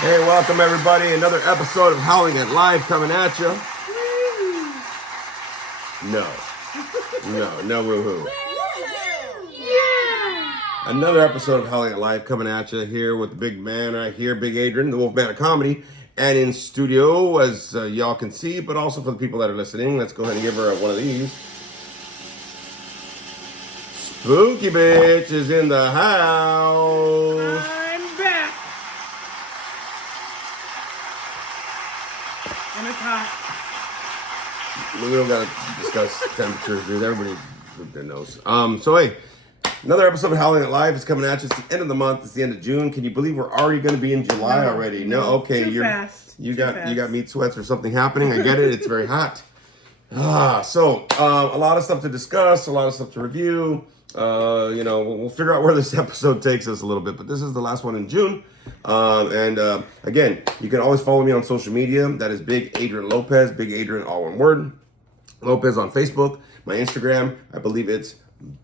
Hey, welcome everybody. Another episode of Howling at Live coming at you. No woohoo. Another episode of Howling at Live coming at you here with the big man right here, Big Adrian, the Wolfman of Comedy. And in studio, as y'all can see, but also for the people that are listening, let's go ahead and give her one of these. Spooky Bitch is in the house. I'm back. And it's hot. We don't gotta discuss temperatures, dude. Everybody with their nose. So hey, another episode of Howling at Live is coming at you. It's the end of the month. It's the end of June. Can you believe we're already going to be in July already? No, okay. Too fast. You got meat sweats or something happening. I get it. It's very hot. So a lot of stuff to discuss, a lot of stuff to review. We'll figure out where this episode takes us a little bit, but this is the last one in June. Again, you can always follow me on social media. That is Big Adrian Lopez, Big Adrian, all one word. Lopez on Facebook. My Instagram, I believe it's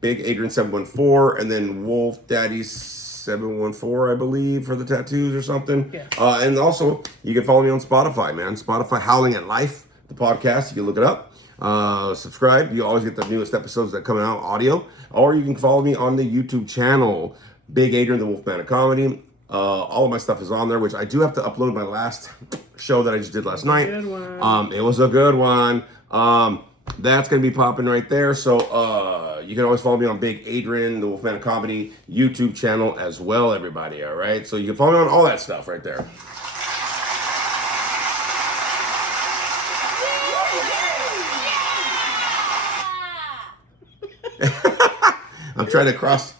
Big Adrian 714, and then Wolf Daddy 714, I believe, for the tattoos or something. Yeah. And also, you can follow me on Spotify, man. Spotify, Howling at Life, the podcast. You can look it up. Subscribe. You always get the newest episodes that come out, audio. Or you can follow me on the YouTube channel, Big Adrian, the Wolfman of Comedy. All of my stuff is on there, which I do have to upload my last show that I just did last night. Good one. It was a good one. That's going to be popping right there. So you can always follow me on Big Adrian, the Wolfman of Comedy YouTube channel as well, everybody. All right. So you can follow me on all that stuff right there. I'm trying to cross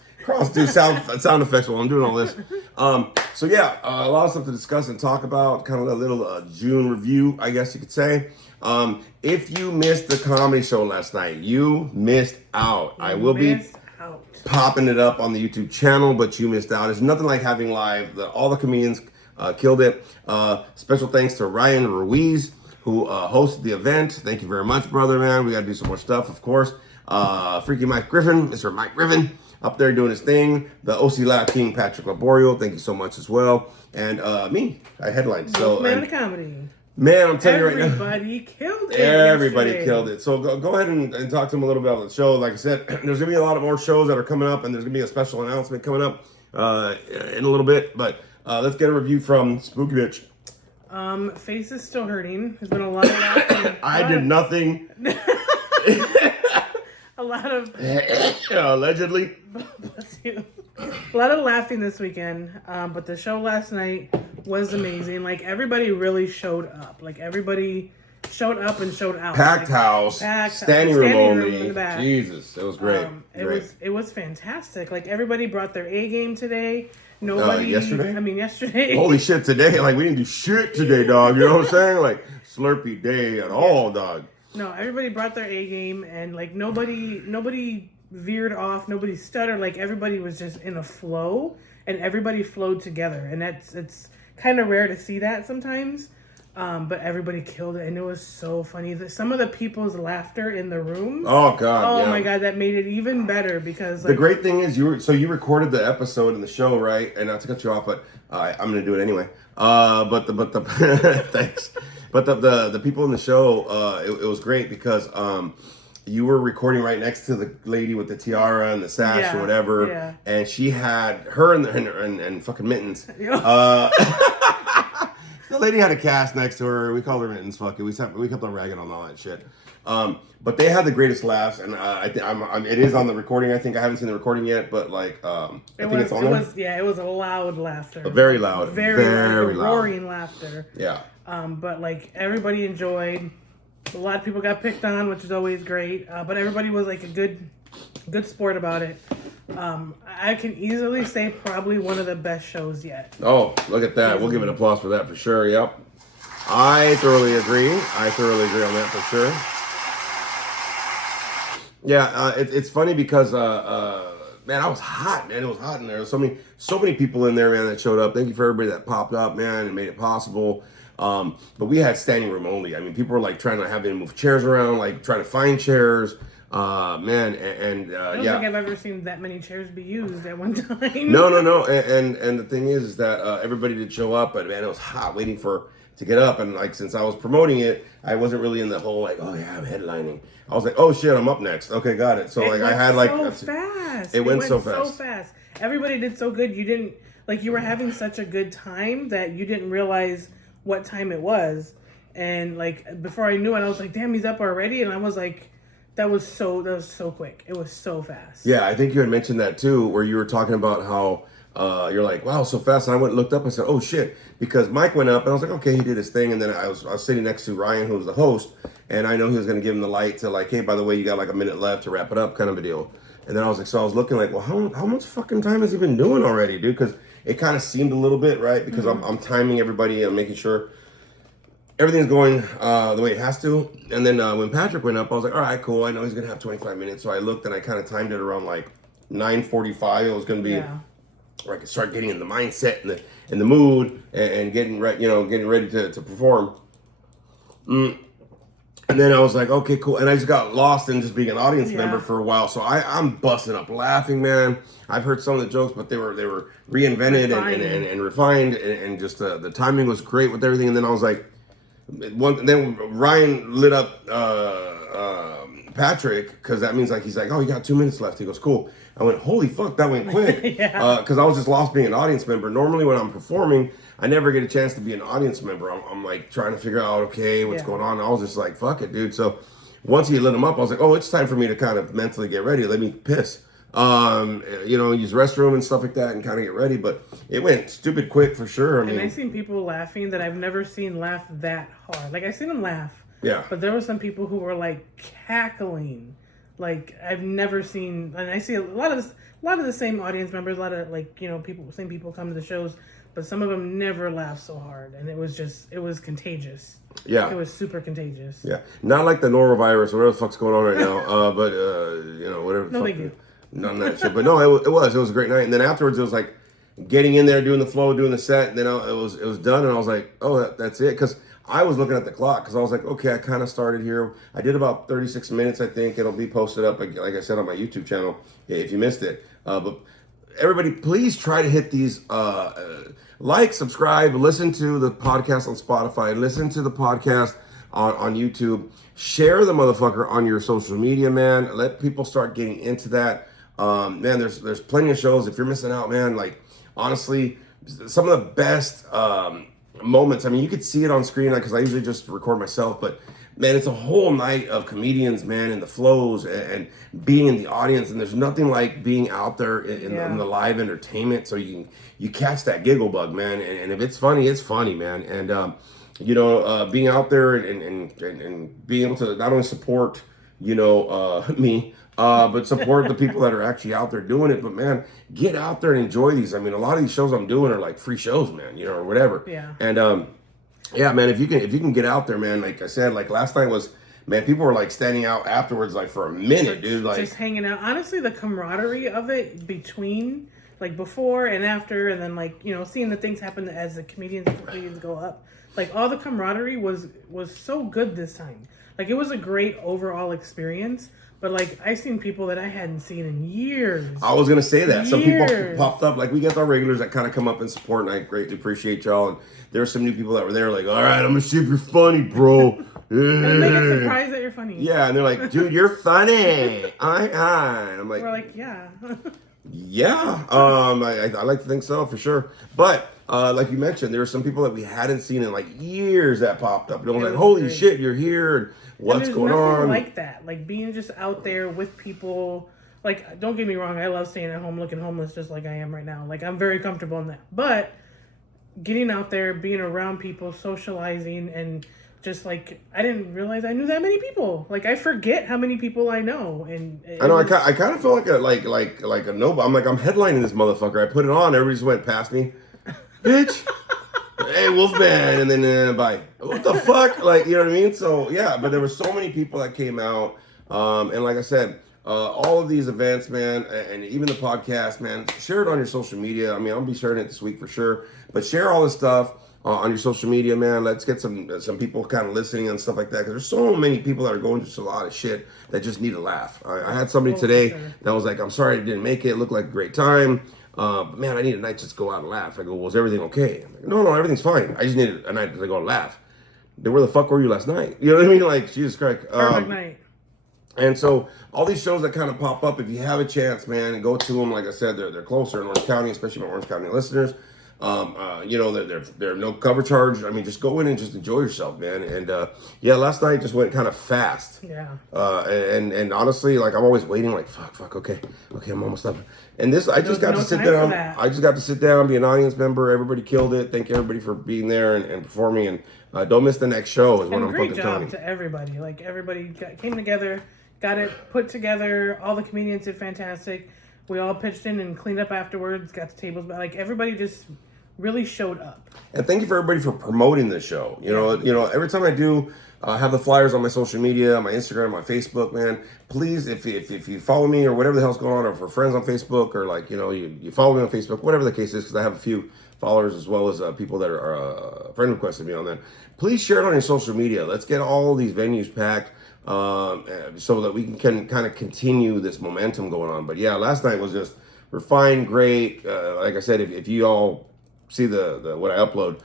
do sound effects while I'm doing all this. A lot of stuff to discuss and talk about. Kind of a little June review, I guess you could say. If you missed the comedy show last night, you missed out. I will be popping it up on the YouTube channel, but you missed out. It's nothing like having live. All the comedians killed it. Special thanks to Ryan Ruiz, who hosted the event. Thank you very much, brother, man. We got to do some more stuff, of course. Freaky Mike Griffin, Mr. Mike Griffin, up there doing his thing. The OC Laugh King, Patrick Laborio, thank you so much as well. And me, I headlined. So, Man of Comedy. Man, I'm telling you right now. Everybody killed it. Everybody yesterday. killed it. So go ahead and talk to him a little bit about the show. Like I said, there's going to be a lot of more shows that are coming up, and there's going to be a special announcement coming up in a little bit. But let's get a review from Spooky Bitch. Face is still hurting. There's been a lot of laughing. I did nothing. A lot of allegedly. Bless you. A lot of laughing this weekend, but the show last night was amazing. Like, everybody really showed up. Like, everybody showed up and showed out. Packed house, standing room only. In the back. Jesus, it was great. It was fantastic. Like, everybody brought their A game today. Nobody. Yesterday. Holy shit! Today, like, we didn't do shit today, dog. You know what I'm saying? Like, Slurpee day at all, dog. No, everybody brought their A game, and like nobody veered off, nobody stuttered. Like, everybody was just in a flow, and everybody flowed together, and it's kind of rare to see that sometimes. But everybody killed it, and it was so funny. Some of the people's laughter in the room. Oh God! Oh my God, that made it even better because the great thing is you recorded the episode in the show, right? And not to cut you off, but I'm gonna do it anyway. But the thanks. But the people in the show, it was great because you were recording right next to the lady with the tiara and the sash or whatever, and she had her and fucking mittens. The lady had a cast next to her. We called her mittens. Fuck it. We kept on ragging on all that shit. But they had the greatest laughs, and it is on the recording. I think I haven't seen the recording yet, but like I think it's on there. It was a loud laughter. Very loud. Very loud. Roaring laughter. Yeah. But like, everybody enjoyed. A lot of people got picked on, which is always great. But everybody was like a good sport about it. I can easily say probably one of the best shows yet. Oh, look at that. We'll give it applause for that for sure. Yep. I thoroughly agree on that for sure. Yeah, it's funny because man, I was hot, man. It was hot in there. So many people in there, man, that showed up. Thank you for everybody that popped up, man, and made it possible. But we had standing room only. I mean, people were like trying to have them move chairs around, like trying to find chairs. Man, and I don't yeah. think I've ever seen that many chairs be used at one time. No. And the thing is that everybody did show up, but man, it was hot waiting to get up. And like, since I was promoting it, I wasn't really in the whole like, oh yeah, I'm headlining. I was like, oh shit, I'm up next. Okay, got it. So It like, went I had like, so fast. it went so so fast. fast. Everybody did so good. You didn't like you were having such a good time that you didn't realize what time it was. And like before I knew it, I was like, damn, he's up already. And I was like, that was so quick. It was so fast. Yeah, I think you had mentioned that too, where you were talking about how you're like, wow, so fast. And I went and looked up and said, oh shit, because Mike went up and I was like, okay, he did his thing. And then I was sitting next to Ryan, who was the host, and I know he was going to give him the light to like, hey, by the way, you got like a minute left to wrap it up, kind of a deal. And then I was like, so I was looking like, well, how much fucking time has he been doing already, dude? Because it kind of seemed a little bit, right? Because I'm timing everybody and making sure everything's going the way it has to. And then when Patrick went up, I was like, all right, cool. I know he's gonna have 25 minutes. So I looked and I kind of timed it around like 9:45. It was gonna be where I could start getting in the mindset and the mood and getting ready, getting ready to perform. And then I was like, okay, cool. And I just got lost in just being an audience member for a while. So I'm busting up laughing, man. I've heard some of the jokes, but they were reinvented and refined, and just the timing was great with everything. And then I was like, then Ryan lit up Patrick, because that means like he's like, oh, you got 2 minutes left. He goes, cool. I went, holy fuck, that went quick. Because I was just lost being an audience member. Normally when I'm performing, I never get a chance to be an audience member. I'm like trying to figure out, okay, what's going on. I was just like, fuck it, dude. So once he lit him up, I was like, oh, it's time for me to kind of mentally get ready. Let me piss. Use restroom and stuff like that and kind of get ready. But it went stupid quick for sure. And I seen people laughing that I've never seen laugh that hard. Like I seen them laugh. Yeah. But there were some people who were like cackling, like I've never seen. And I see a lot of the same audience members, a lot of like same people come to the shows, but some of them never laugh so hard, and it was contagious. Yeah. It was super contagious. Yeah. Not like the norovirus or whatever the fuck's going on right now. But whatever. No, thank you. None of that shit. But no, it was a great night. And then afterwards, it was like getting in there, doing the flow, doing the set, and then it was done. And I was like, oh, that's it. Because I was looking at the clock because I was like, okay, I kind of started here. I did about 36 minutes, I think. It'll be posted up, like I said, on my YouTube channel if you missed it. But everybody, please try to hit these like, subscribe, listen to the podcast on Spotify, listen to the podcast on YouTube. Share the motherfucker on your social media, man. Let people start getting into that. Man, there's plenty of shows. If you're missing out, man, like honestly, some of the best moments. I mean, you could see it on screen because I usually just record myself, but man, it's a whole night of comedians, man, and the flows and being in the audience. And there's nothing like being out there in the live entertainment. So you catch that giggle bug, man. And if it's funny, man. And being out there and being able to not only support me. But support the people that are actually out there doing it. But man, get out there and enjoy these. I mean, a lot of these shows I'm doing are like free shows, man, or whatever. Yeah. And yeah, man, if you can get out there, man, like I said, like last night was, man, people were like standing out afterwards, like for a minute, dude. Like just hanging out. Honestly, the camaraderie of it between like before and after, and then like seeing the things happen as the comedians go up. Like all the camaraderie was so good this time. Like it was a great overall experience. But like I've seen people that I hadn't seen in years. I was gonna say that. Some people popped up. Like we get our regulars that kind of come up and support, and I greatly appreciate y'all. And there were some new people that were there, like, all right, I'm gonna see if you're funny, bro. And they get surprised that you're funny. Yeah, and they're like, dude, you're funny. I'm like, we're like, yeah. Yeah. I like to think so for sure. But like you mentioned, there were some people that we hadn't seen in like years that popped up. And I was like, holy shit, you're here. And what's going on? Like that, like being just out there with people. Like, don't get me wrong, I love staying at home looking homeless just like I am right now. Like, I'm very comfortable in that. But getting out there, being around people, socializing, and just like, I didn't realize I knew that many people. Like, I forget how many people I know. And I know, I kind of feel like a nobody. I'm like, I'm headlining this motherfucker. I put it on, everybody just went past me. Bitch. Hey, Wolfman, and then bye. What the fuck? Like, you know what I mean? So, yeah, but there were so many people that came out. And like I said, all of these events, man, and even the podcast, man, share it on your social media. I mean, I'll be sharing it this week for sure. But share all this stuff on your social media, man. Let's get some people kind of listening and stuff like that, because there's so many people that are going through a lot of shit that just need a laugh. I had somebody today that was like, I'm sorry I didn't make it. It looked like a great time. But man, I need a night just to go out and laugh. I go, well, is everything okay? I'm like, no, everything's fine. I just needed a night to go and laugh. Then where the fuck were you last night? You know what I mean? Like, Jesus Christ. Perfect night. And so all these shows that kind of pop up, if you have a chance, man, go to them. Like I said, they're closer in Orange County, especially my Orange County listeners. You know, they're no cover charge. I mean, just go in and just enjoy yourself, man. And yeah, last night just went kind of fast. Yeah. And honestly, like I'm always waiting, like fuck, okay, I'm almost up. And this, I just got to sit down. I just got to sit down, be an audience member. Everybody killed it. Thank everybody for being there and performing. And don't miss the next show. Is what I'm fucking telling you. Great job to everybody. Like everybody came together, got it put together. All the comedians did fantastic. We all pitched in and cleaned up afterwards. Got the tables back. Like everybody just really showed up. And thank you for everybody for promoting the show. You know, every time I do have the flyers on my social media, my Instagram, my Facebook, man, please, if you follow me or whatever the hell's going on, or for friends on Facebook, or like, you know, you follow me on Facebook, whatever the case is, because I have a few followers as well as people that are friend requested me on that. Please share it on your social media. Let's get all these venues packed so that we can kind of continue this momentum going on. But yeah, last night was just refined, great. Like I said, if you all see the what I upload,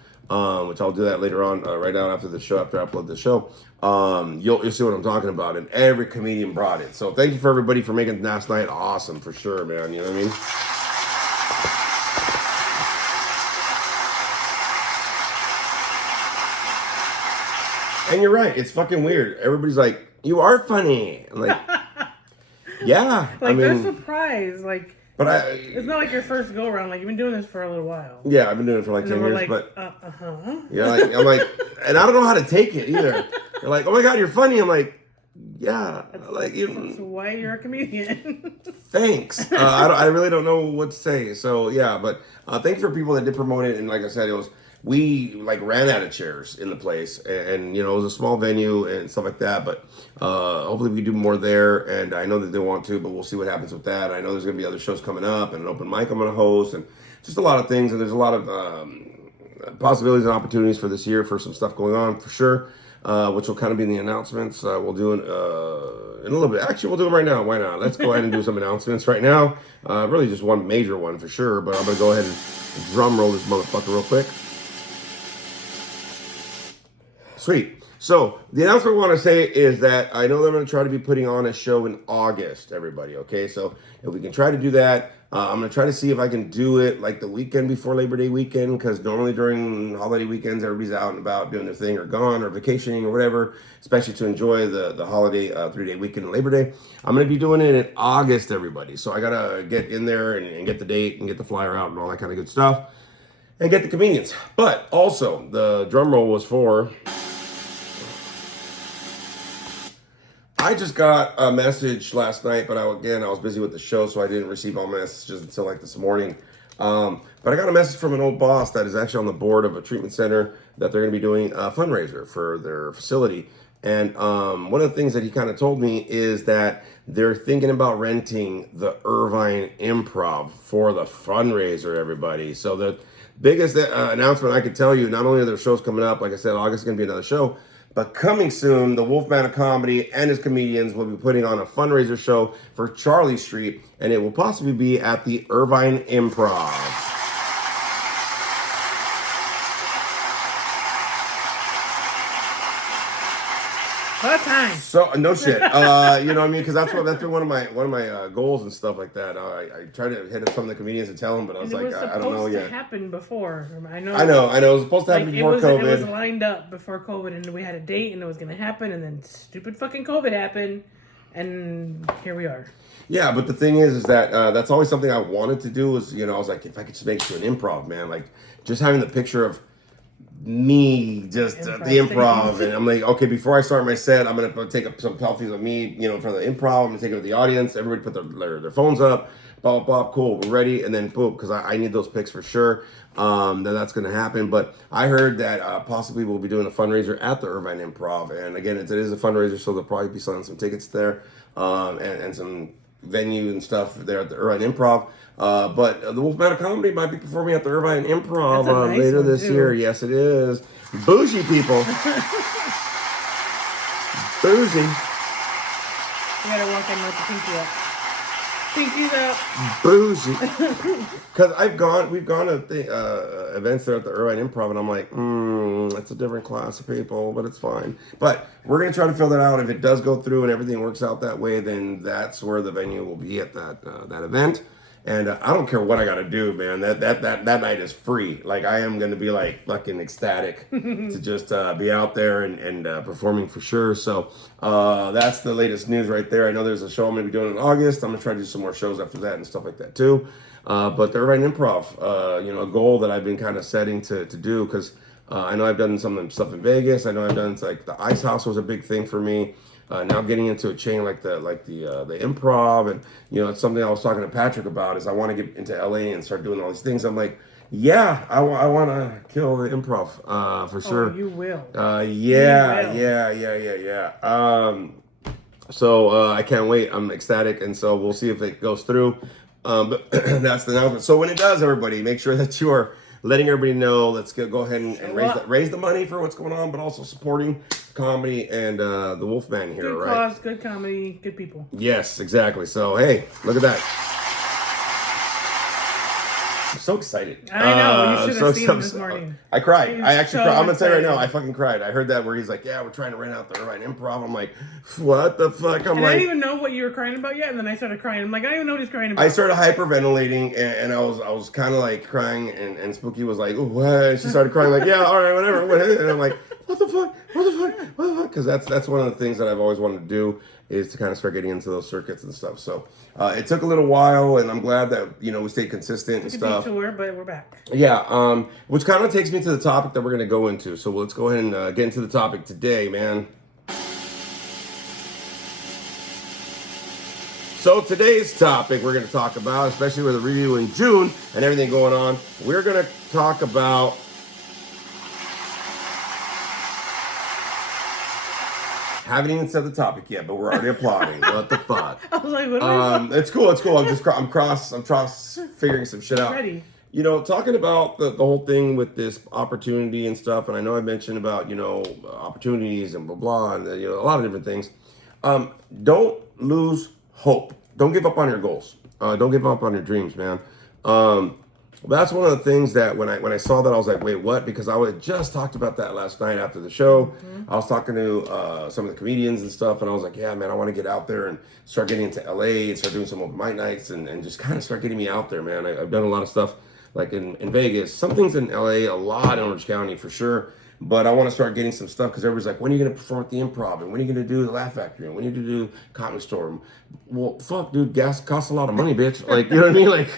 which I'll do that later on, right now after the show, after I upload the show, you'll see what I'm talking about. And every comedian brought it. So thank you for everybody for making last night awesome, for sure, man. You know what I mean? And you're right. It's fucking weird. Everybody's like, you are funny. I'm like, yeah. Like, I mean, they're surprised. Like, but it's not like your first go around. Like, you've been doing this for a little while. Yeah, I've been doing it for like 10 years. Like, but yeah, like, I'm like, and I don't know how to take it either. They're like, oh my God, you're funny. I'm like, yeah. That's why you're a comedian. Thanks. I really don't know what to say. So yeah, but thanks for people that did promote it. And like I said, we like ran out of chairs in the place, and you know, it was a small venue and stuff like that, but hopefully we can do more there. And I know that they want to, but we'll see what happens with that. I know there's gonna be other shows coming up and an open mic I'm gonna host, and just a lot of things. And there's a lot of possibilities and opportunities for this year for some stuff going on for sure, which will kind of be in the announcements. We'll do in a little bit. Actually, we'll do them right now. Why not? Let's go ahead and do some announcements right now. Really just one major one for sure, but I'm gonna go ahead and drum roll this motherfucker real quick. Sweet. So the announcement I want to say is that I know that I'm going to try to be putting on a show in August, everybody. Okay, so if we can try to do that, I'm going to try to see if I can do it like the weekend before Labor Day weekend, because normally during holiday weekends, everybody's out and about doing their thing or gone or vacationing or whatever, especially to enjoy the holiday 3-day weekend and Labor Day. I'm going to be doing it in August, everybody. So I got to get in there and get the date and get the flyer out and all that kind of good stuff and get the convenience. But also, the drum roll was for... I just got a message last night, but I was busy with the show, so I didn't receive all messages until like this morning. But I got a message from an old boss that is actually on the board of a treatment center that they're going to be doing a fundraiser for their facility. And one of the things that he kind of told me is that they're thinking about renting the Irvine Improv for the fundraiser, everybody. So the biggest announcement I could tell you, not only are there shows coming up, like I said, August is going to be another show, but coming soon, the Wolfman of Comedy and his comedians will be putting on a fundraiser show for Charlie Street, and it will possibly be at the Irvine Improv. What time? So no shit. You know what I mean? Because that's been one of my goals and stuff like that. I try to hit some of the comedians and tell them, but I was like, I don't know yet. It was supposed to happen before. I know. It was supposed to happen before COVID. It was lined up before COVID, and we had a date, and it was going to happen, and then stupid fucking COVID happened, and here we are. Yeah, but the thing is that that's always something I wanted to do. Is I was like, if I could just make it to an improv, man, like just having the picture of me just at the improv, and I'm like, okay, before I start my set, I'm gonna take up some selfies of me, in front of the improv. I'm gonna take it with the audience. Everybody put their phones up. Blah, blah, blah, cool, we're ready, and then boom, because I need those pics for sure. That's gonna happen. But I heard that possibly we'll be doing a fundraiser at the Irvine Improv, and again, it is a fundraiser, so they'll probably be selling some tickets there, and some venue and stuff there at the Irvine Improv. But the Wolfman of Comedy might be performing at the Irvine Improv That's a nice later one, this too. year. Yes, it is. Bougie people. Bougie. You gotta walk in with the pinky up. Pinkies up. Bougie. Because we've gone to events there at the Irvine Improv, and I'm like, it's a different class of people, but it's fine. But we're gonna try to fill that out. If it does go through and everything works out that way, then that's where the venue will be at that event. And I don't care what I gotta do, man. That night is free. Like, I am gonna be like fucking ecstatic to just be out there and performing for sure. So that's the latest news right there. I know there's a show I'm gonna be doing in August. I'm gonna try to do some more shows after that and stuff like that too. But the Irvine Improv, a goal that I've been kind of setting to do, because I know I've done some stuff in Vegas. I know I've done, like, the Ice House was a big thing for me. Now getting into a chain like the Improv, and it's something I was talking to Patrick about, is I want to get into LA and start doing all these things. I'm like, yeah, I want to kill the Improv for sure. Oh, you will. Yeah. So I can't wait. I'm ecstatic, and so we'll see if it goes through. But that's the announcement. So when it does, everybody, make sure that you are letting everybody know. Let's go ahead and raise the money for what's going on, but also supporting comedy and the Wolfman here, Good right? cause, good comedy, good people. Yes, exactly. So hey, look at that. I'm so excited. I know. You should have seen him this morning. I cried. He was I actually so cried. I'm going to say right now, excited. I fucking cried. I heard that where he's like, yeah, we're trying to rent out the Irvine Improv. I'm like, what the fuck? I'm And I like, didn't even know what you were crying about yet, and then I started crying. I'm like, I don't even know what he's crying about. I started hyperventilating, and I was kind of like crying, and Spooky was like, oh, what? And she started crying like, yeah, all right, whatever. And I'm like, what the fuck? Because that's one of the things that I've always wanted to do, is to kind of start getting into those circuits and stuff. So it took a little while, and I'm glad that we stayed consistent and stuff. Detour, but we're back. Yeah, which kind of takes me to the topic that we're going to go into. So let's go ahead and get into the topic today, man. So today's topic we're going to talk about, especially with the review in June and everything going on, we're going to talk about haven't even said the topic yet, but we're already applauding. What the fuck? I was like, what are we It's cool. I'm cross figuring some shit out. ready? Talking about the whole thing with this opportunity and stuff, and I know I mentioned about, opportunities and blah, blah, and, a lot of different things. Don't lose hope. Don't give up on your goals. Don't give up on your dreams, man. That's one of the things that when I saw that, I was like, wait, what? Because I had just talked about that last night after the show. Mm-hmm. I was talking to some of the comedians and stuff, and I was like, yeah, man, I want to get out there and start getting into LA and start doing some open mic nights and just kind of start getting me out there, man. I've done a lot of stuff like in Vegas, some things in LA, a lot in Orange County for sure. But I want to start getting some stuff, because everybody's like, when are you going to perform at the Improv? And when are you going to do the Laugh Factory? And when are you going to do Comedy Store? Well, fuck, dude, gas costs a lot of money, bitch. Like, you know what I mean? Like,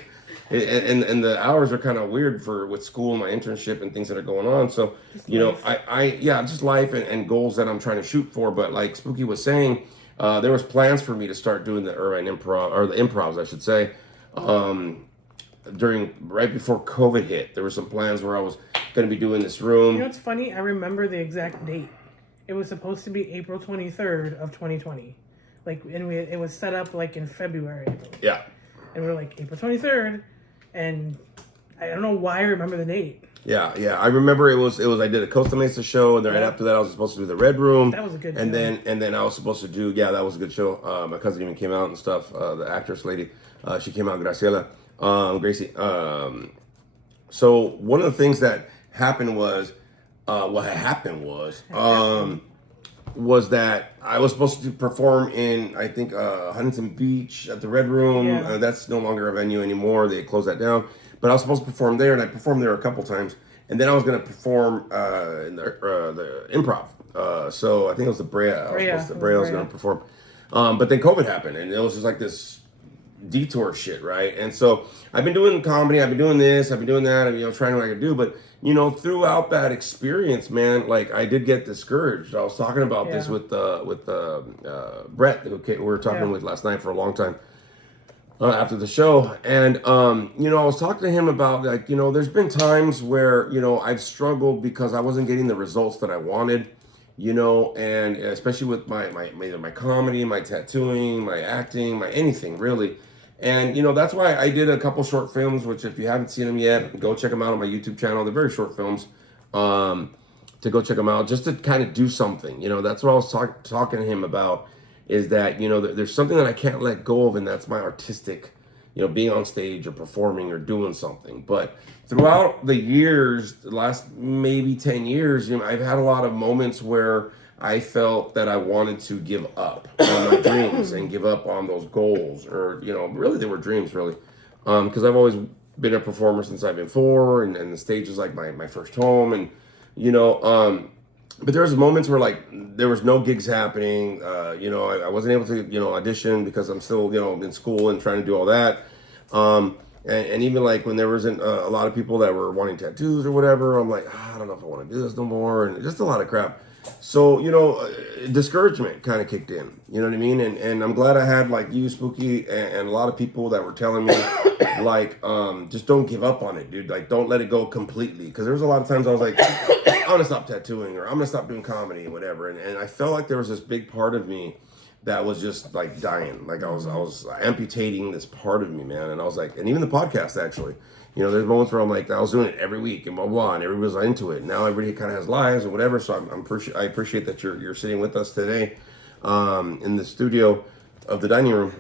and the hours are kind of weird with school and my internship and things that are going on. So, just life and goals that I'm trying to shoot for. But like Spooky was saying, there was plans for me to start doing the Irvine Improv, or the Improvs, I should say, right before COVID hit. There were some plans where I was going to be doing this room. You know what's funny? I remember the exact date. It was supposed to be April 23rd of 2020. It was set up like in February, I believe. Yeah. And we were like, April 23rd. And I don't know why I remember the date. Yeah. I remember it was I did a Costa Mesa show, and then right after that I was supposed to do the Red Room. That was a good show. And then I was supposed to do, that was a good show. My cousin even came out and stuff. The actress lady, she came out, Graciela, Gracie. So one of the things that happened was was that I was supposed to perform in, I think, Huntington Beach at the Red Room. Yeah. That's no longer a venue anymore. They closed that down. But I was supposed to perform there, and I performed there a couple times. And then I was going to perform in the Improv. So I think it was the Brea. I was going to perform. But then COVID happened, and it was just like this detour shit, right? And so I've been doing comedy, I've been doing this, I've been doing that, and trying what I could do. But throughout that experience, man, like I did get discouraged. I was talking about this with Brett, who we were talking with last night for a long time after the show, and I was talking to him about there's been times where I've struggled because I wasn't getting the results that I wanted. you know, and especially with my either my comedy, my tattooing, my acting, my anything really. And you know, that's why I did a couple short films, which if you haven't seen them yet, go check them out on my YouTube channel. They're very short films. To go check them out, just to kind of do something. You know, that's what I was talking to him about, is that, you know, there's something that I can't let go of, and that's my artistic, you know, being on stage or performing or doing something. But throughout the years, the last maybe 10 years, you know, I've had a lot of moments where I felt that I wanted to give up on my dreams and give up on those goals, or, you know, really they were dreams, really. Because I've always been a performer since I've been 4, and the stage is like my first home. And, you know, but there was moments where like there was no gigs happening. You know, I wasn't able to, you know, audition because I'm still, you know, in school and trying to do all that. And even like when there wasn't a lot of people that were wanting tattoos or whatever, I'm like, I don't know if I want to do this no more, and just a lot of crap. So, you know, discouragement kind of kicked in, you know what I mean? And I'm glad I had like you, Spooky, and a lot of people that were telling me like, just don't give up on it, dude. Like, don't let it go completely. Because there was a lot of times I was like, I'm gonna stop tattooing, or I'm gonna stop doing comedy, or whatever. And I felt like there was this big part of me that was just like dying. Like I was amputating this part of me, man. And I was like, and even the podcast actually, you know, there's moments where I'm like, I was doing it every week and blah blah, and everybody was into it. Now everybody kind of has lives or whatever. So I appreciate that you're sitting with us today, in the studio of the dining room.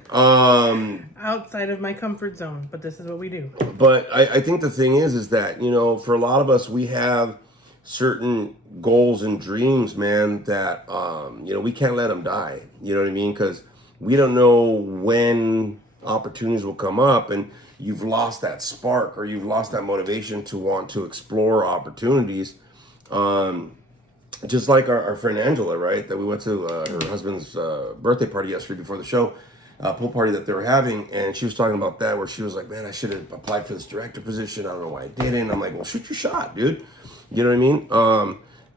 Outside of my comfort zone, but this is what we do. But I think the thing is that, you know, for a lot of us, we have certain goals and dreams, man, that, you know, we can't let them die. You know what I mean? Because we don't know when opportunities will come up, and you've lost that spark, or you've lost that motivation to want to explore opportunities. Just like our friend Angela, right? That we went to her husband's birthday party yesterday before the show, pool party that they were having, and she was talking about that, where she was like, man, I should have applied for this director position. I don't know why I didn't. I'm like, well, shoot your shot, dude. You know what I mean?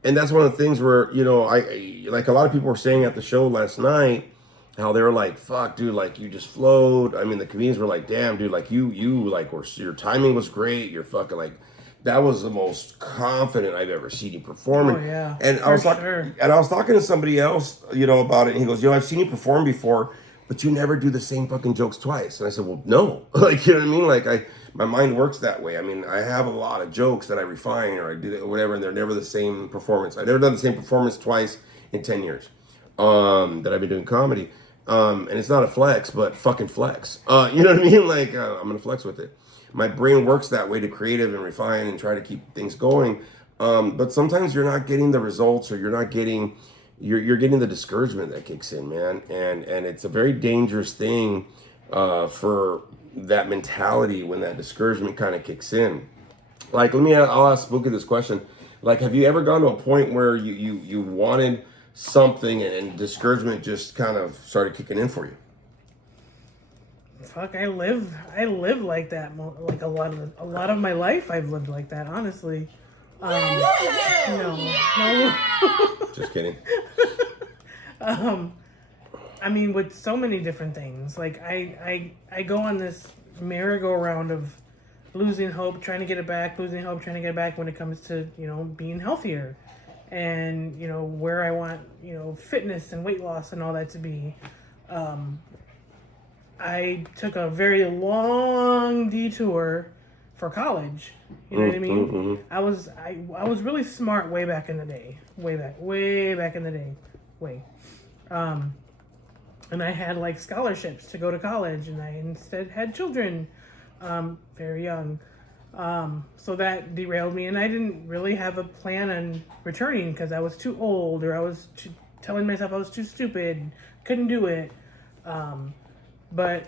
And that's one of the things where, you know, I like a lot of people were saying at the show last night, how they were like, fuck, dude, like you just flowed. I mean, the comedians were like, damn, dude, like you like your timing was great. You're fucking like, that was the most confident I've ever seen you performing. Oh, yeah. And I was like, and I was talking to somebody else, you know, about it. And he goes, you know, I've seen you perform before, but you never do the same fucking jokes twice. And I said, well, no, like, you know what I mean? Like my mind works that way. I mean, I have a lot of jokes that I refine, or I do or whatever, and they're never the same performance. I've never done the same performance twice in 10 years that I've been doing comedy. And it's not a flex, but fucking flex. You know what I mean? Like, I'm going to flex with it. My brain works that way, to creative and refine and try to keep things going. But sometimes you're not getting the results, or you're not getting, you're getting the discouragement that kicks in, man. And it's a very dangerous thing for that mentality when that discouragement kind of kicks in. Like, I'll ask Spooky this question. Like, have you ever gone to a point where you wanted something, and discouragement just kind of started kicking in for you? Fuck, I live like that. Like a lot of my life, I've lived like that. Honestly, no. Just kidding. I mean, with so many different things. Like I go on this merry-go-round of losing hope, trying to get it back, losing hope, trying to get it back when it comes to, you know, being healthier, and, you know, where I want, you know, fitness and weight loss and all that to be. I took a very long detour for college. You know what I mean? Mm-hmm. I was really smart way back in the day. Way back in the day. And I had like scholarships to go to college, and I instead had children very young. So that derailed me, and I didn't really have a plan on returning because I was too old, or I was telling myself I was too stupid, couldn't do it. But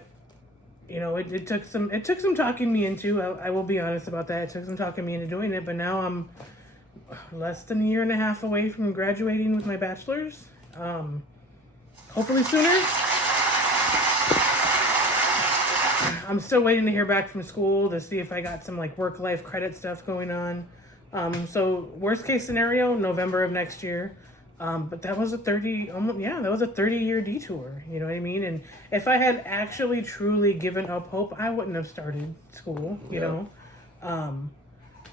you know, it took some talking me into. I will be honest about that. It took some talking me into doing it, but now I'm less than a year and a half away from graduating with my bachelor's. Hopefully sooner. I'm still waiting to hear back from school to see if I got some like work-life credit stuff going on. So worst case scenario, November of next year. But that was a 30-year detour. You know what I mean? And if I had actually truly given up hope, I wouldn't have started school, you know?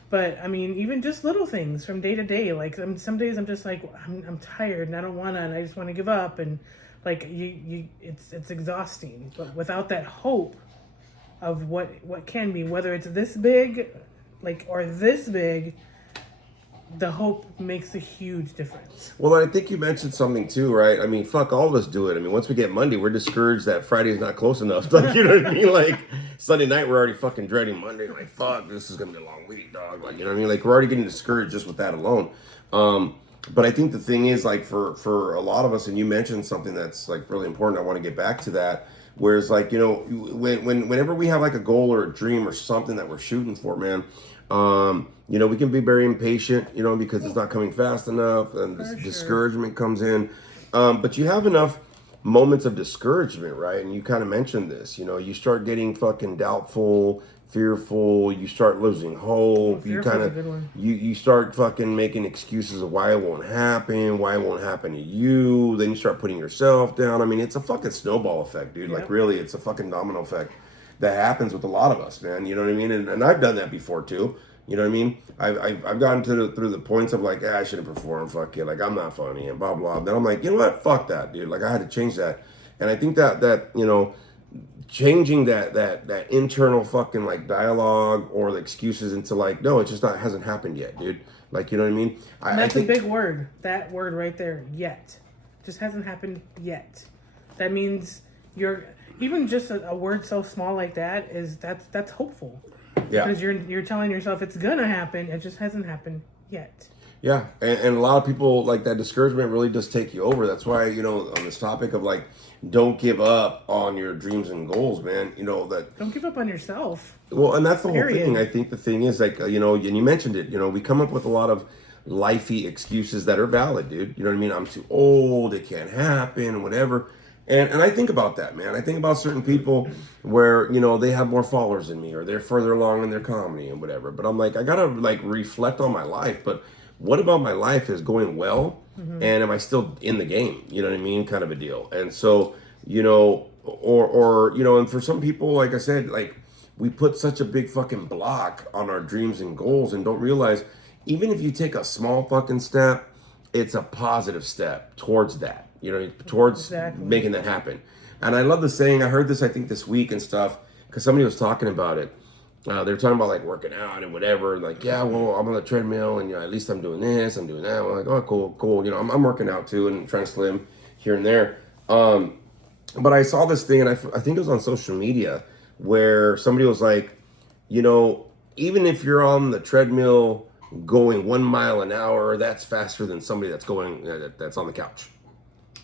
But I mean, even just little things from day to day. Like some days I'm just like I'm tired and I don't wanna and I just want to give up and like it's exhausting. But without that hope of what can be, whether it's this big, like or this big, the hope makes a huge difference. Well, I think you mentioned something too, right? I mean, fuck, all of us do it. I mean, once we get Monday, we're discouraged that Friday's not close enough. Like, you know what I mean? Like, Sunday night, we're already fucking dreading Monday. Like, fuck, this is gonna be a long week, dog. Like, you know what I mean? Like, we're already getting discouraged just with that alone. But I think the thing is, like, for a lot of us, and you mentioned something that's like really important. I want to get back to that. Whereas, like, you know, whenever we have like a goal or a dream or something that we're shooting for, man, you know, we can be very impatient, you know, because it's not coming fast enough, and this discouragement comes in. But you have enough moments of discouragement, right? And you kind of mentioned this, you know, you start getting fucking doubtful, fearful, you start losing hope, you kind of you start fucking making excuses of why it won't happen to you, then you start putting yourself down. I mean, it's a fucking snowball effect, dude. Like, really, it's a fucking domino effect that happens with a lot of us, man. You know what I mean? And I've done that before too. You know what I mean? I've gotten through the points of like, I shouldn't perform, fuck it, like I'm not funny and blah blah. Then I'm like, you know what? Fuck that, dude. Like, I had to change that. And I think that you know, changing that internal fucking like dialogue or the excuses into like, no, it just not hasn't happened yet, dude. Like, you know what I mean? That's a big word. That word right there, yet, just hasn't happened yet. That means you're even just a word so small like that is that's hopeful. Yeah. Because you're telling yourself it's gonna happen. It just hasn't happened yet. Yeah, and a lot of people, like, that discouragement really does take you over. That's why, you know, on this topic of like, don't give up on your dreams and goals, man. You know that. Don't give up on yourself. Well, and that's the whole thing. I think the thing is, like, you know, and you mentioned it. You know, we come up with a lot of lifey excuses that are valid, dude. You know what I mean? I'm too old. It can't happen. Whatever. And I think about that, man. I think about certain people where, you know, they have more followers than me or they're further along in their comedy and whatever. But I'm like, I gotta like reflect on my life. But what about my life is going well? And am I still in the game? You know what I mean? Kind of a deal. And so, you know, or you know, and for some people, like I said, like, we put such a big fucking block on our dreams and goals and don't realize even if you take a small fucking step, it's a positive step towards that. You know, towards making that happen. And I love the saying, I heard this, I think, this week and stuff, because somebody was talking about it. They were talking about, like, working out and whatever. Like, yeah, well, I'm on the treadmill, and, you know, at least I'm doing this, I'm doing that. I'm like, oh, cool. You know, I'm working out, too, and trying to slim here and there. But I saw this thing, and I think it was on social media, where somebody was like, you know, even if you're on the treadmill going 1 mile an hour, that's faster than somebody that's on the couch.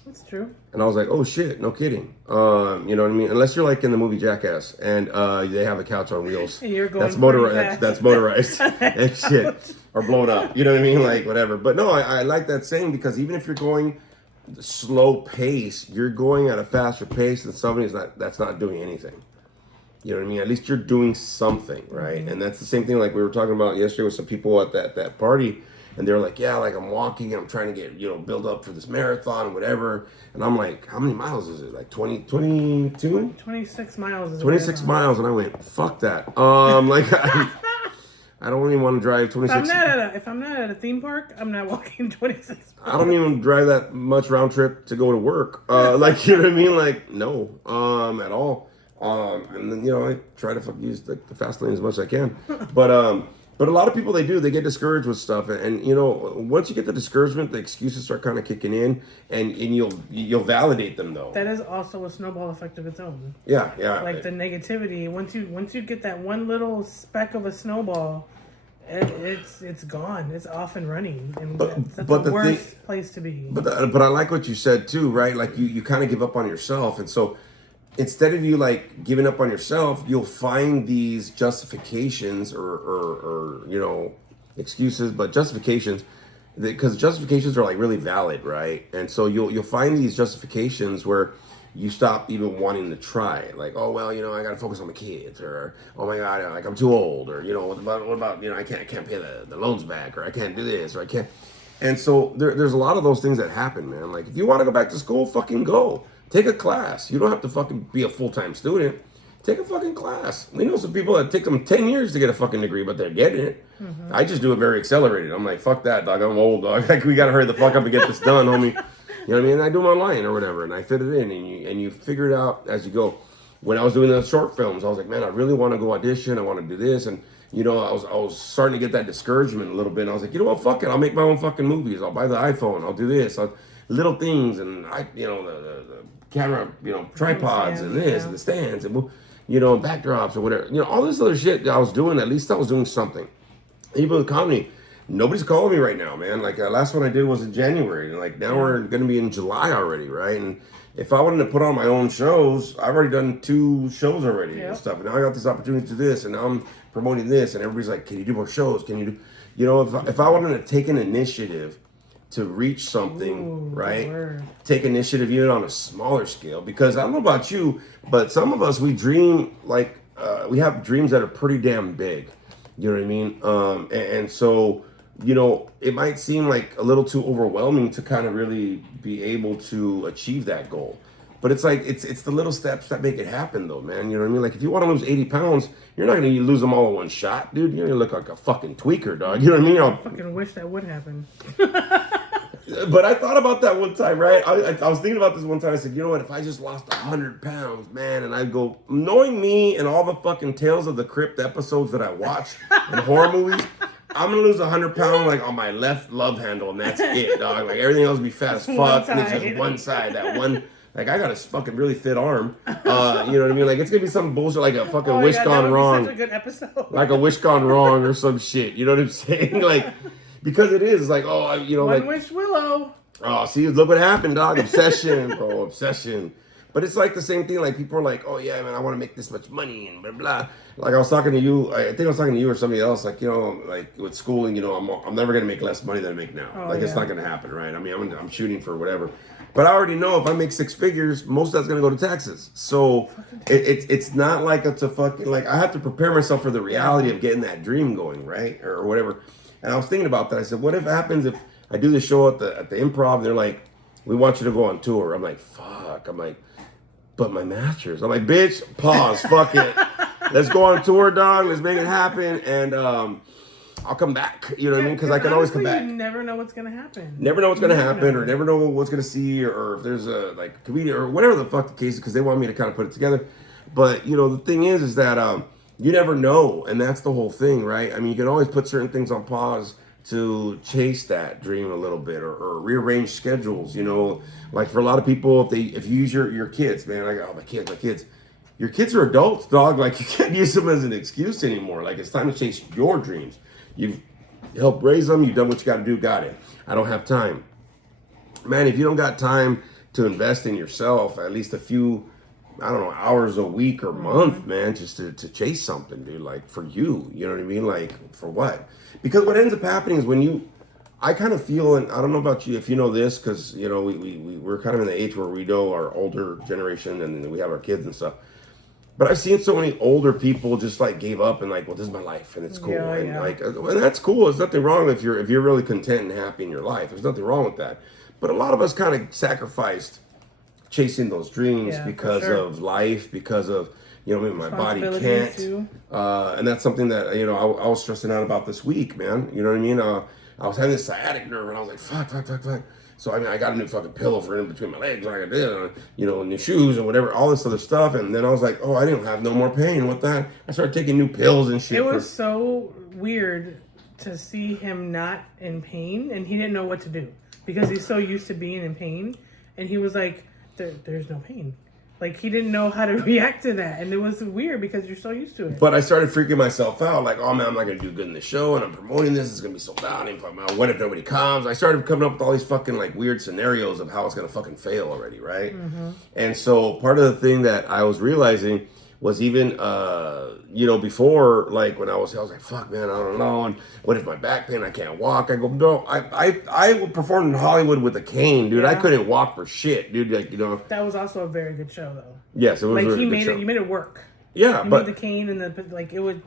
That's true. And I was like, oh shit, no kidding. You know what I mean? Unless you're like in the movie Jackass and they have a couch on wheels. And you're going that's motorized. And shit. Or blown up. You know what I mean? Like, whatever. But no, I like that saying, because even if you're going slow pace, you're going at a faster pace than somebody that's not doing anything. You know what I mean? At least you're doing something, right? And that's the same thing like we were talking about yesterday with some people at that party. And they're like, yeah, like I'm walking and I'm trying to get, you know, build up for this marathon and whatever. And I'm like, how many miles is it? Like 22? 26 miles. 26 miles. And I went, fuck that. Like, I don't even want to drive 26. If I'm not at a theme park, I'm not walking 26 miles. I don't even drive that much round trip to go to work. Like, you know what I mean? Like, no, at all. And then, you know, I try to use the fast lane as much as I can. But a lot of people, they get discouraged with stuff, and you know, once you get the discouragement, the excuses start kind of kicking in, and you'll validate them though. That is also a snowball effect of its own. Yeah. Like the negativity, once you get that one little speck of a snowball, it's gone. It's off and running, and that's the worst place to be. But I like what you said too, right? Like you kind of give up on yourself, and so. Instead of you like giving up on yourself, you'll find these justifications or you know, excuses, but justifications, because justifications are like really valid, right? And so you'll find these justifications where you stop even wanting to try. Like, oh well, you know, I gotta focus on my kids, or oh my god, like I'm too old, or you know, what about you know, I can't pay the loans back, or I can't do this, or I can't. And so there's a lot of those things that happen, man. Like if you want to go back to school, fucking go. Take a class. You don't have to fucking be a full-time student. Take a fucking class. We know some people that take them 10 years to get a fucking degree, but they're getting it. I just do it very accelerated. I'm like, fuck that, dog. I'm old, dog. Like, we gotta hurry the fuck up and get this done, homie. You know what I mean? And I do them online or whatever, and I fit it in, and you figure it out as you go. When I was doing the short films, I was like, man, I really want to go audition. I want to do this, and you know, I was starting to get that discouragement a little bit. And I was like, you know what, fuck it. I'll make my own fucking movies. I'll buy the iPhone. I'll do this. Little things, and the camera, tripods and this and the stands and backdrops or whatever. All this other shit that I was doing. At least I was doing something. Even with comedy, nobody's calling me right now, man. Like last one I did was in January, and like now we're gonna be in July already, right? And if I wanted to put on my own shows, I've already done 2 shows already and stuff. And now I got this opportunity to do this, and now I'm promoting this, and everybody's like, "Can you do more shows? Can you do?" If I wanted to take an initiative to reach something, right? Take initiative even on a smaller scale, because I don't know about you, but some of us, we dream like we have dreams that are pretty damn big. You know what I mean? And so, it might seem like a little too overwhelming to kind of really be able to achieve that goal. But it's like, it's the little steps that make it happen though, man. You know what I mean? Like if you want to lose 80 pounds, you're not going to lose them all in one shot, dude. You're going to look like a fucking tweaker, dog. You know what I mean? I fucking wish that would happen. But I thought about that one time, right? I was thinking about this one time. I said, you know what? If I just lost 100 pounds, man, and I'd go, knowing me and all the fucking Tales of the Crypt episodes that I watch in horror movies, I'm gonna lose 100 pounds like on my left love handle, and that's it, dog. Like everything else will be fat as fuck, and it's just one side. That one, like I got a fucking really fit arm. You know what I mean? Like it's gonna be some bullshit, like a fucking wish gone wrong. Such a good episode. Like a wish gone wrong or some shit. You know what I'm saying? Like. Because it is like, One wish Willow. Oh, see, look what happened, dog. Obsession, bro, obsession. But it's like the same thing. Like people are like, oh yeah, man, I want to make this much money and blah blah. Like I was talking to you. I think I was talking to you or somebody else. Like like with schooling, I'm never gonna make less money than I make now. It's not gonna happen, right? I mean, I'm shooting for whatever. But I already know if I make 6 figures, most of that's gonna go to taxes. So it's not like it's a fucking like I have to prepare myself for the reality of getting that dream going, right, or whatever. And I was thinking about that. I said, what if happens if I do the show at the Improv and they're like, we want you to go on tour. I'm like, fuck. I'm like, but my master's. I'm like, bitch, pause. Fuck it. Let's go on tour, dog. Let's make it happen. And I'll come back. You know what I mean? Because I can always come back. You never know what's going to happen. Never know what's going to happen or never know what's going to see or if there's a like comedian or whatever the fuck the case is because they want me to kind of put it together. But, the thing is that you never know, and that's the whole thing, right? I mean, you can always put certain things on pause to chase that dream a little bit, or rearrange schedules. Like for a lot of people, if you use your kids, man, like my kids, your kids are adults, dog. Like you can't use them as an excuse anymore. Like it's time to chase your dreams. You've helped raise them. You've done what you got to do. Got it. I don't have time, man. If you don't got time to invest in yourself, at least a few. I don't know, hours a week or month, man, just to chase something, dude, like for you know what I mean? Like for what? Because what ends up happening is I kind of feel, and I don't know about you, if you know this, because, we're kind of in the age where we know our older generation and then we have our kids and stuff. But I've seen so many older people just like gave up and like, well, this is my life and it's cool. And that's cool. There's nothing wrong if you're really content and happy in your life. There's nothing wrong with that. But a lot of us kind of sacrificed chasing those dreams because of life, because of maybe my body can't, and that's something that I was stressing out about this week, man. You know what I mean? I was having this sciatic nerve, and I was like, fuck. So I got a new fucking pillow for in between my legs, like I did, new shoes and whatever, all this other stuff, and then I was like, oh, I didn't have no more pain. What that? I started taking new pills and shit. It was so weird to see him not in pain, and he didn't know what to do because he's so used to being in pain, and he was like. There's no pain. Like he didn't know how to react to that, and it was weird because you're so used to it. But I started freaking myself out, like, oh man, I'm not gonna do good in the show, and I'm promoting this. It's gonna be sold out. And what if nobody comes? I started coming up with all these fucking like weird scenarios of how it's gonna fucking fail already, right? Mm-hmm. And so part of the thing that I was realizing was even before, like when I was like, fuck man, I don't know, and what if my back pain, I can't walk? I go, no, I performed in Hollywood with a cane, dude. I couldn't walk for shit, dude. Like that was also a very good show though. Yes, it was. Like he made it. You made it work. Yeah, but made the cane and it was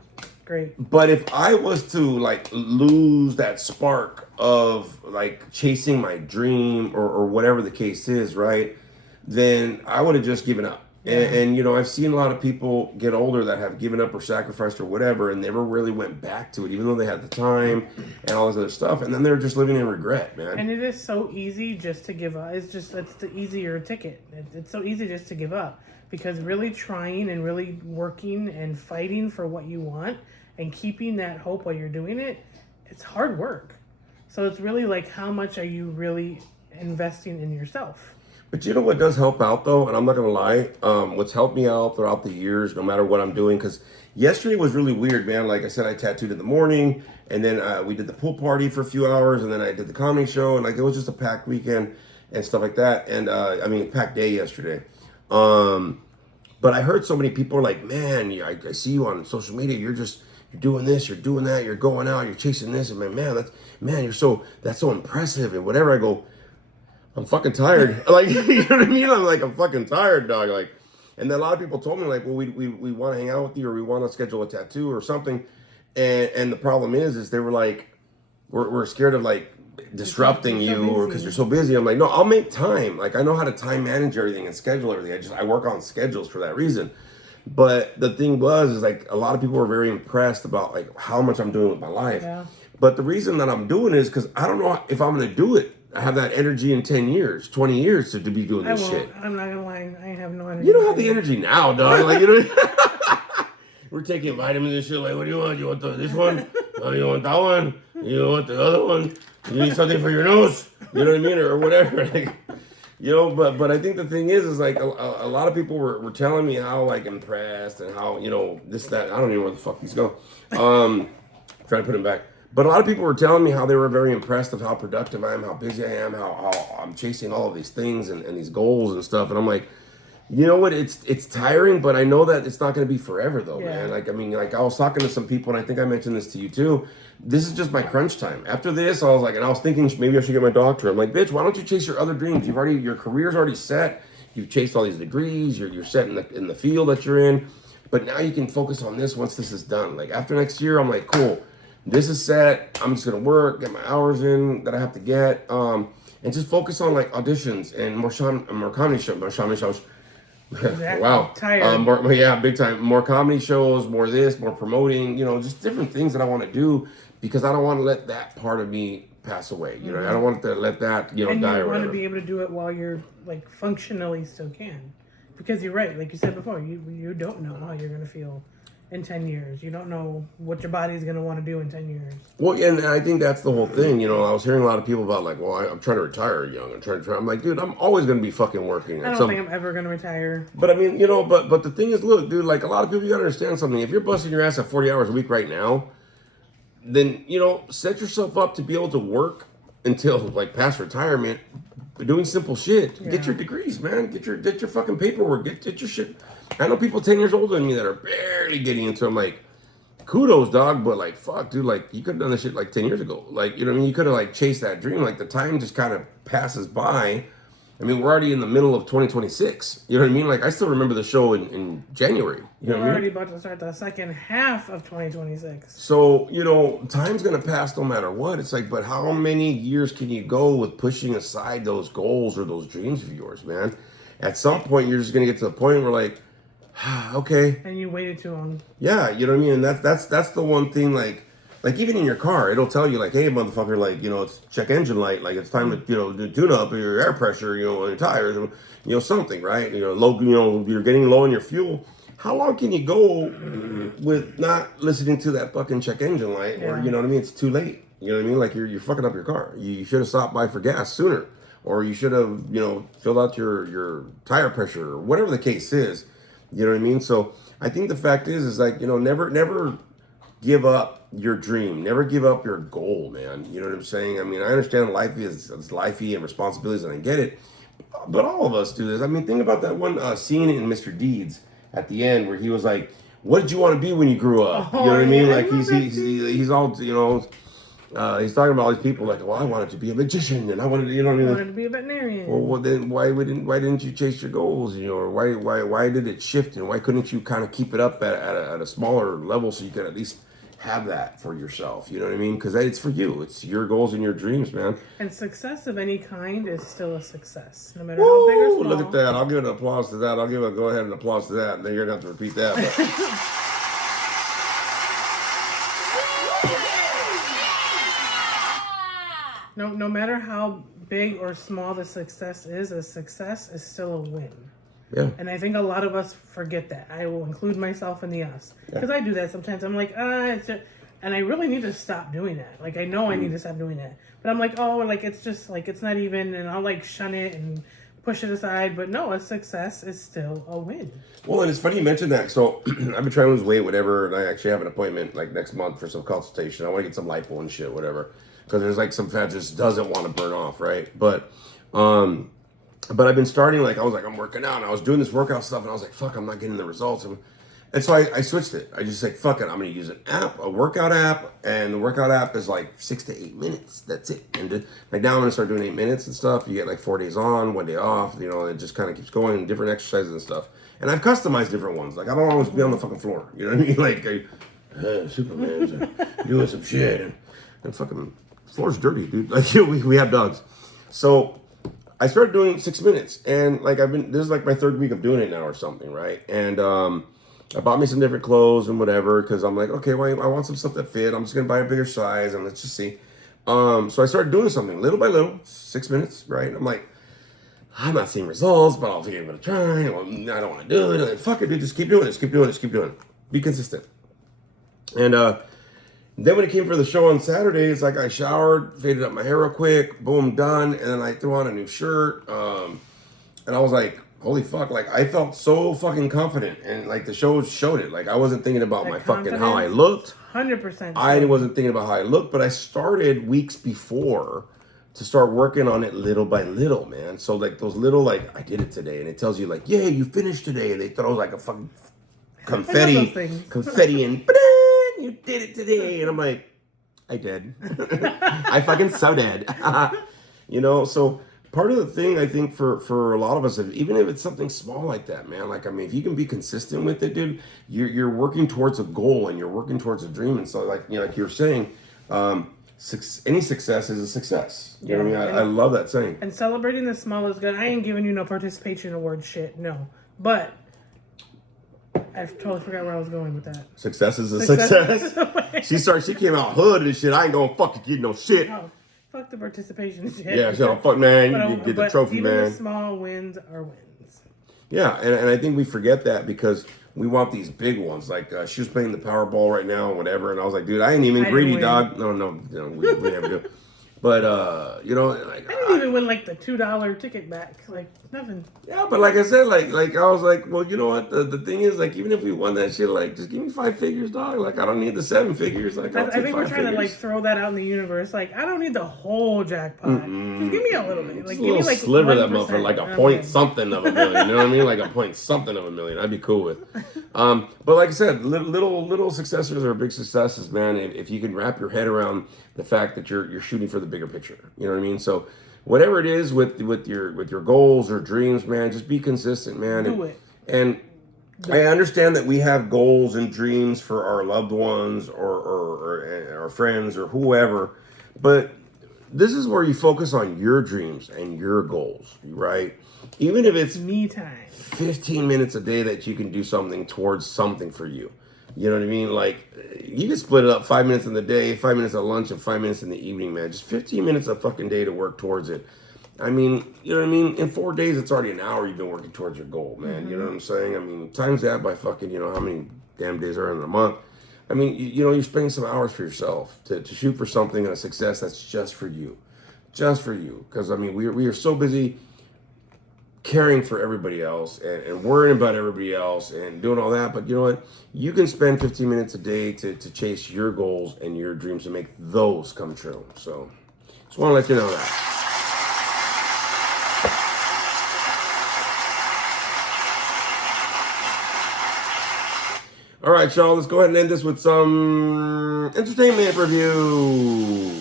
great. But if I was to like lose that spark of like chasing my dream or whatever the case is, right? Then I would have just given up. And you know, I've seen a lot of people get older that have given up or sacrificed or whatever and never really went back to it, even though they had the time and all this other stuff. And then they're just living in regret, man. And it is so easy just to give up. It's the easier ticket. It's so easy just to give up, because really trying and really working and fighting for what you want and keeping that hope while you're doing it, it's hard work. So it's really like, how much are you really investing in yourself? But you know what does help out though, and I'm not gonna lie, what's helped me out throughout the years, no matter what I'm doing, because yesterday was really weird, man. Like I said, I tattooed in the morning, and then we did the pool party for a few hours, and then I did the comedy show, and like it was just a packed weekend and stuff like that. And I mean, packed day yesterday. But I heard so many people are like, man, I see you on social media. You're doing this, you're doing that, you're going out, you're chasing this, and that's so impressive and whatever. I go, I'm fucking tired. Like, you know what I mean? I'm fucking tired, dog. Like, and then a lot of people told me like, well, we want to hang out with you, or we want to schedule a tattoo or something. And the problem is they were like, we're scared of like disrupting you, or because you're so busy. I'm like, no, I'll make time. Like, I know how to time manage everything and schedule everything. I work on schedules for that reason. But the thing is like, a lot of people were very impressed about like how much I'm doing with my life. Yeah. But the reason that I'm doing it is because I don't know if I'm going to do it. I have that energy in 10 years, 20 years to be doing this shit. I'm not gonna lie, I have no energy. You don't have the energy now, dog. Like, you know, we're taking vitamins and shit. Like, what do you want? You want this one? Oh, you want that one? You want the other one? You need something for your nose? You know what I mean? Or whatever. Like, you know, but I think the thing is like a lot of people were telling me how like impressed and how, you know, this, that. I don't even know where the fuck these go. Trying to put them back. But a lot of people were telling me how they were very impressed of how productive I am, how busy I am, how I'm chasing all of these things and these goals and stuff. And I'm like, you know what? It's tiring, but I know that it's not going to be forever though, man. Like, I mean, like I was talking to some people, and I think I mentioned this to you too. This is just my crunch time. After this, I was like, and I was thinking maybe I should get my doctorate. I'm like, bitch, why don't you chase your other dreams? Your career's already set. You've chased all these degrees. You're set in the field that you're in. But now you can focus on this once this is done. Like after next year, I'm like, cool. This is set. I'm just gonna work, get my hours in that I have to get, and just focus on like auditions and more comedy shows. Exactly. Wow. Tired. Yeah, big time. More comedy shows, more this, more promoting. You know, just different things that I want to do, because I don't want to let that part of me pass away. You know, I don't want to let that die. And you want to be able to do it while you're like functionally still can, because you're right. Like you said before, you don't know how you're gonna feel in 10 years. You don't know what your body's going to want to do in 10 years. Well, and I think that's the whole thing. You know, I was hearing a lot of people about like, well, I'm trying to retire young. I'm like, dude, I'm always going to be fucking working. I don't think I'm ever going to retire. But I mean, you know, but the thing is, look, dude, like a lot of people, you got to understand something. If you're busting your ass at 40 hours a week right now, then, you know, set yourself up to be able to work until like past retirement, doing simple shit. Yeah. Get your degrees, man. Get your fucking paperwork. Get your shit. I know people 10 years older than me that are barely getting into it. I'm like, kudos, dog, but like, fuck, dude, like, you could have done this shit like 10 years ago. Like, you know what I mean? You could have like chased that dream. Like, the time just kind of passes by. I mean, we're already in the middle of 2026. You know what I mean? Like, I still remember the show in January. You know we're what I mean? already about to start the second half of 2026. So, you know, time's going to pass no matter what. It's like, but how many years can you go with pushing aside those goals or those dreams of yours, man? At some point, you're just going to get to the point where like, okay. And you waited too long. Yeah, you know what I mean? And that's the one thing, like even in your car, it'll tell you like, hey, motherfucker, like, you know, it's check engine light, like it's time to, you know, do tune up your air pressure, you know, on your tires, you know, something, right? You know, low, you know, you're getting low in your fuel. How long can you go with not listening to that fucking check engine light? Or, you know what I mean? It's too late. You know what I mean? Like you're fucking up your car. You should have stopped by for gas sooner, or you should have, you know, filled out your tire pressure, or whatever the case is. You know what I mean? So I think the fact is like, you know, never give up your dream. Never give up your goal, man. You know what I'm saying? I mean, I understand life is lifey and responsibilities, and I get it. But all of us do this. I mean, think about that one scene in Mr. Deeds at the end where he was like, what did you want to be when you grew up? You know what I mean? Like he's all, you know, he's talking about all these people like, well, I wanted to be a magician, and I wanted to, you know what I mean? I wanted to be a veterinarian. Well, then why didn't you chase your goals? You know, or why did it shift, and why couldn't you kind of keep it up at a smaller level so you could at least have that for yourself. You know what I mean? Because it's for you. It's your goals and your dreams, man. And success of any kind is still a success, no matter how big or Woo! small. Look at that. I'll give an applause to that. I'll give a go ahead and applause to that. Then you're going to have to repeat that. But No matter how big or small the success is, a success is still a win. yeah. And I think a lot of us forget that. I will include myself in the us. Because I do that sometimes. I'm like, it's just, and I really need to stop doing that. Like, I know I need to stop doing that. But I'm like, oh, like, it's just, like, it's not even, and I'll, like, shun it and push it aside. But no, a success is still a win. Well, and it's funny you mentioned that. So I've been trying to lose weight, whatever, and I actually have an appointment, like, next month for some consultation. I want to get some lipo and shit, whatever. Because there's, like, some fat just doesn't want to burn off, right? But I've been starting, like, I was like, I'm working out, and I was doing this workout stuff, and I was like, fuck, I'm not getting the results. And so I switched it. I just like, fuck it, I'm going to use an app, a workout app, and the workout app is like 6 to 8 minutes. That's it. And like now I'm going to start doing 8 minutes and stuff. You get like 4 days on, 1 day off, you know, it just kind of keeps going, different exercises and stuff. And I've customized different ones. Like, I don't always be on the fucking floor. You know what I mean? Like, Superman's doing some shit, and fucking floor's dirty, dude. Like, we have dogs. So I started doing 6 minutes, and like this is like my 3rd week of doing it now or something, right? And I bought me some different clothes and whatever, because I'm like, okay, well, I want some stuff that fit. I'm just gonna buy a bigger size, and let's just see. So I started doing something little by little, 6 minutes, right? I'm like, I'm not seeing results, but I'll give it a try. I don't want to do it. Like, fuck it, dude, just keep doing it, keep doing it, keep doing it. Be consistent. And then when it came for the show on Saturday, it's like I showered, faded up my hair real quick, boom, done. And then I threw on a new shirt. And I was like, holy fuck. Like, I felt so fucking confident. And like the show showed it. Like, I wasn't thinking about my fucking how I looked. 100%. I wasn't thinking about how I looked, but I started weeks before to start working on it little by little, man. So like those little, like, I did it today. And it tells you like, yeah, you finished today. And they throw like a fucking confetti and you did it today. And I'm like, I did. I fucking so did. You know, so part of the thing I think for a lot of us, even if it's something small like that, man, like, I mean, if you can be consistent with it, dude, you're working towards a goal and you're working towards a dream. And so like, you know, like you're saying, any success is a success. You know what I mean? I love that saying. And celebrating the small is good. I ain't giving you no participation award shit, no. But I totally forgot where I was going with that. Success is a success. She came out hood and shit. I ain't gonna fucking get no shit. Oh, fuck the participation shit. Yeah, so fuck, man. You get the trophy, even man. The small wins are wins. Yeah, and I think we forget that because we want these big ones. Like, she was playing the Powerball right now and whatever, and I was like, dude, I ain't even greedy, dog. No, we never do. But, you know, like, I didn't even win, like, the $2 ticket back. Like, nothing. Yeah, but like I said, like I was like, well, you know what? The thing is, like, even if we won that shit, like, just give me 5 figures, dog. Like, I don't need the 7 figures. Like, I think we're trying to, like, throw that out in the universe. Like, I don't need the whole jackpot. Just give me a little bit. Like, give me, like, sliver of that motherfucker, like a point something of a million. You know what I mean? Like a point something of a million. I'd be cool with. But like I said, little successes are big successes, man. If you can wrap your head around the fact that you're shooting for the bigger picture. You know what I mean? So whatever it is with your goals or dreams, man, just be consistent, man. Do it. And I understand that we have goals and dreams for our loved ones or our friends or whoever, but this is where you focus on your dreams and your goals, right? Even if it's me time, 15 minutes a day that you can do something towards something for you. You know what I mean? Like, you can split it up 5 minutes in the day, 5 minutes at lunch, and 5 minutes in the evening, man. Just 15 minutes a fucking day to work towards it. I mean, you know what I mean? In 4 days, it's already an hour you've been working towards your goal, man. Mm-hmm. You know what I'm saying? I mean, times that by fucking, you know, how many damn days are in a month. I mean, you know, you're spending some hours for yourself to shoot for something and a success that's just for you. Just for you. Because, I mean, we are so busy caring for everybody else and worrying about everybody else and doing all that. But you know what? You can spend 15 minutes a day to chase your goals and your dreams to make those come true. So just want to let you know that. All right, y'all, let's go ahead and end this with some entertainment review.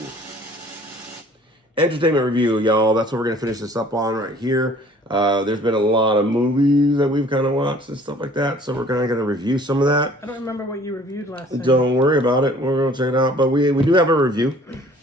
entertainment review, y'all. That's what we're gonna finish this up on right here. There's been a lot of movies that we've kind of watched and stuff like that, so we're kind of gonna review some of that. I don't remember what you reviewed last time. Don't worry about it. We're gonna check it out, but we do have a review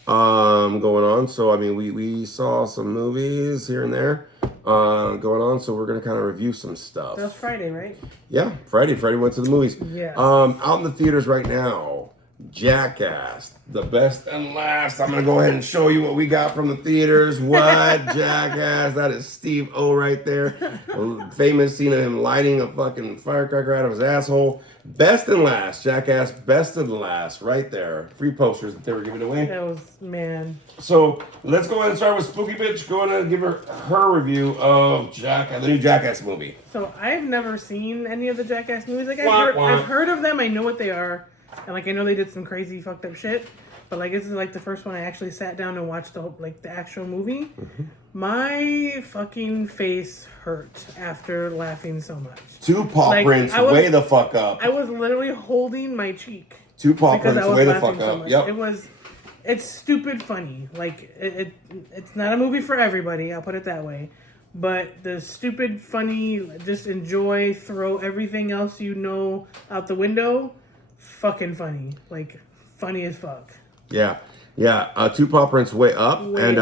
going on. So I mean, we saw some movies here and there going on, so we're gonna kind of review some stuff. That was Friday, right? Yeah, Friday went to the movies. Yes. Out in the theaters right now, Jackass, the best and last. I'm gonna go ahead and show you what we got from the theaters. What Jackass? That is Steve O right there. A famous scene of him lighting a fucking firecracker out of his asshole. Best and last, Jackass, best and last, right there. Free posters that they were giving away. That was, man. So let's go ahead and start with Spooky Bitch. Go ahead and give her review of the new Jackass movie. So I've never seen any of the Jackass movies. Like Wah, wah. I've heard of them. I know what they are, and like I know they did some crazy fucked up shit. But like this is like the first one I actually sat down and watched the actual movie. Mm-hmm. My fucking face hurt after laughing so much. Two paw prints, way the fuck up. I was literally holding my cheek. Two paw Because prints, I was way the laughing fuck so up. much. Yep. It's stupid funny. Like it's not a movie for everybody. I'll put it that way. But the stupid funny, just enjoy, throw everything else you know out the window. Fucking funny. Like funny as fuck. Yeah. Two paw prints, way up, and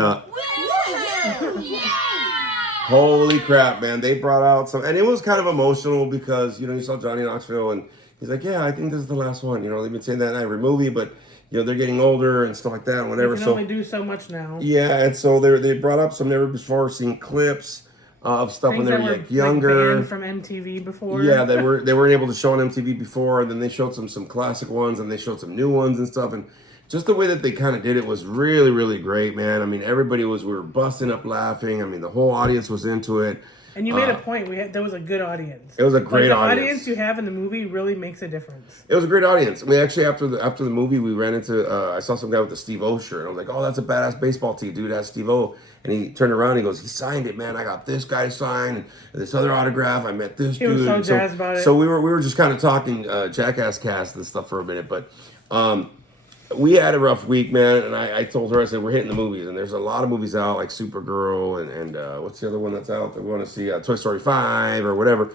holy crap, man! They brought out some, and it was kind of emotional because you saw Johnny Knoxville, and he's like, "Yeah, I think this is the last one." They've been saying that in every movie, but they're getting older and stuff like that, and whatever. You can only do so much now. Yeah, and so they brought up some never before seen clips of stuff when they were younger. Like from MTV before. Yeah, they weren't able to show on MTV before, and then they showed some classic ones, and they showed some new ones and stuff, and just the way that they kind of did it was really, really great, man. I mean, we were busting up laughing. I mean, the whole audience was into it. And you made a point. There was a good audience. It was a great audience. The audience you have in the movie really makes a difference. It was a great audience. I mean, actually, after the movie, we ran into. I saw some guy with the Steve O shirt. And I was like, "Oh, that's a badass baseball tee, dude. That's Steve O." And he turned around and he goes, "He signed it, man. I got this guy signed and this other autograph. I met this dude." He was so jazzed about it. So we were just kind of talking Jackass cast and stuff for a minute, but. We had a rough week, man, and I told her, I said, we're hitting the movies, and there's a lot of movies out, like Supergirl, and what's the other one that's out that we want to see, Toy Story 5 or whatever.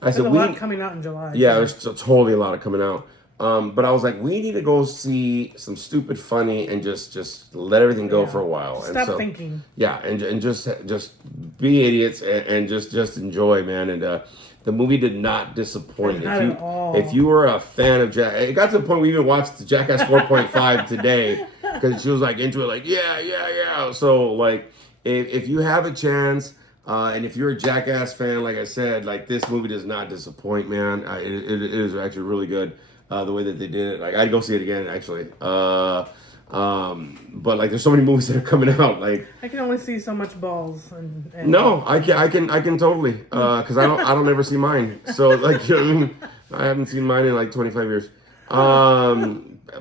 I said, there's a lot coming out in July. Yeah, there's totally a lot of coming out. But I was like, we need to go see some stupid funny and just let everything go for a while. Stop thinking. Yeah, and just be idiots and just enjoy, man. And the movie did not disappoint. Not at all. If you were a fan of it got to the point we even watched Jackass 4.5 today because she was like into it, like yeah. So like, if you have a chance, and if you're a Jackass fan, like I said, like this movie does not disappoint, man. It is actually really good the way that they did it. Like I'd go see it again, actually. But like, there's so many movies that are coming out. Like I can only see so much balls. And no, I can totally, because I don't ever see mine. So like, I mean, I haven't seen mine in like 25 years,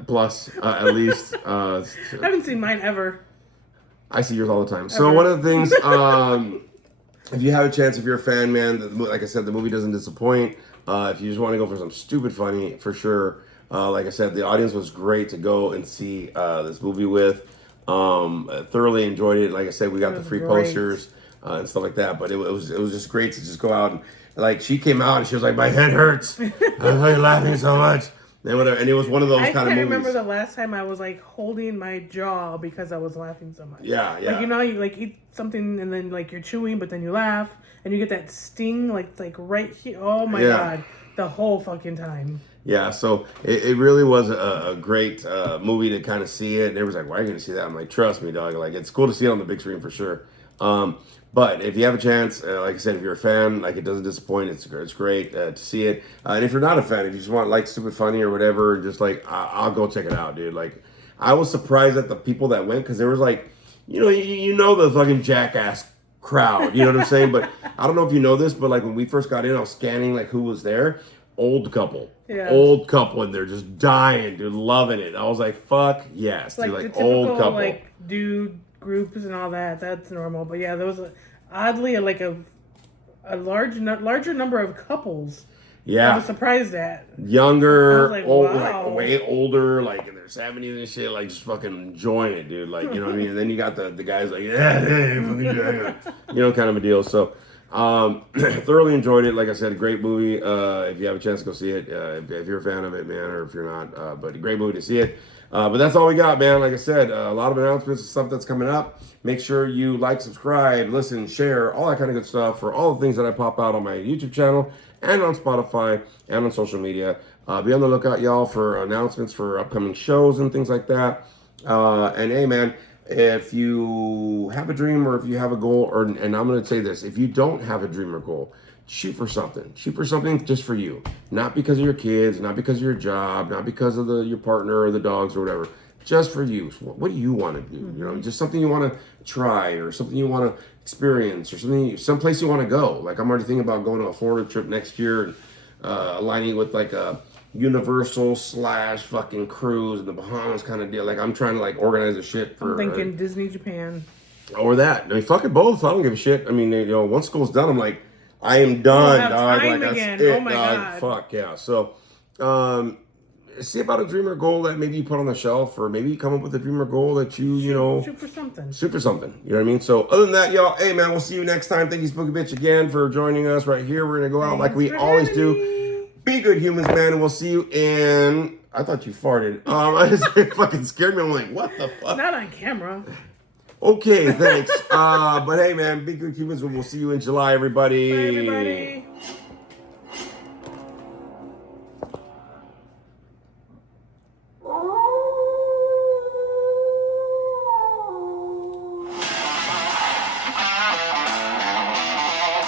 plus at least. I haven't seen mine ever. I see yours all the time. So one of the things, if you have a chance, if you're a fan, man, like I said, the movie doesn't disappoint. If you just want to go for some stupid funny, for sure. Like I said, the audience was great to go and see this movie with. Thoroughly enjoyed it. Like I said, we got the free posters and stuff like that. But it was just great to just go out and like she came out and she was like, my head hurts. I was laughing so much. And it was one of those kind of movies. I can't remember the last time I was like holding my jaw because I was laughing so much. Yeah. Like you like eat something and then like you're chewing, but then you laugh and you get that sting like right here. Oh my god, the whole fucking time. Yeah, so it really was a great movie to kind of see it. And everyone's like, why are you going to see that? I'm like, trust me, dog. Like, it's cool to see it on the big screen for sure. But if you have a chance, like I said, if you're a fan, like it doesn't disappoint. It's great to see it. And if you're not a fan, if you just want like stupid funny or whatever, just like, I'll go check it out, dude. Like, I was surprised at the people that went because there was like, you know the fucking Jackass crowd. You know what I'm saying? But I don't know if you know this, but like when we first got in, I was scanning like who was there. Old couple, and they're just dying, dude, loving it. I was like, "Fuck yes!" Like, dude, like the typical, old couple, like dude groups and all that. That's normal, but yeah, there was oddly like a larger number of couples Yeah. I was surprised at. Younger, I was like, old, wow. like way older, like in their 70s and shit, like just fucking enjoying it, dude. Like, you know what I mean? And then you got the guys like, yeah, you know, kind of a deal. So, thoroughly enjoyed it. Like I said, a great movie. If you have a chance to go see it, if you're a fan of it, man, or if you're not, but a great movie to see it. But that's all we got, man. Like I said, a lot of announcements and stuff that's coming up. Make sure you like, subscribe, listen, share, all that kind of good stuff for all the things that I pop out on my YouTube channel and on Spotify and on social media. Be on the lookout, y'all, for announcements for upcoming shows and things like that. And hey, man, if you have a dream or if you have a goal, and I'm going to say this, if you don't have a dream or goal, shoot for something. Shoot for something just for you. Not because of your kids, not because of your job, not because of your partner or the dogs or whatever. Just for you. What do you want to do? You know, just something you want to try or something you want to experience or something, someplace you want to go. Like I'm already thinking about going to a Florida trip next year and aligning with like a Universal / fucking cruise in the Bahamas kind of deal. Like I'm trying to like organize a shit for. I'm thinking Disney Japan. Or that. I mean, fucking both. I don't give a shit. I mean, you know, once school's done, I'm like, I am done, have dog. time Like that's again. it, Oh my dog. God. Fuck yeah. So, see about a dream or goal that maybe you put on the shelf, or maybe you come up with a dream or goal that you know, Shoot for something. shoot for something. You know what I mean? So, other than that, y'all, hey man, we'll see you next time. Thank you, Spooky Bitch, again for joining us right here. We're gonna go out like we Thanks for always having do. me. Be good humans, man, and we'll see you in. I thought you farted. I just it fucking scared me. I'm like, what the fuck? Not on camera. Okay, thanks. But hey, man, be good humans, and we'll see you in July, everybody. Bye, everybody.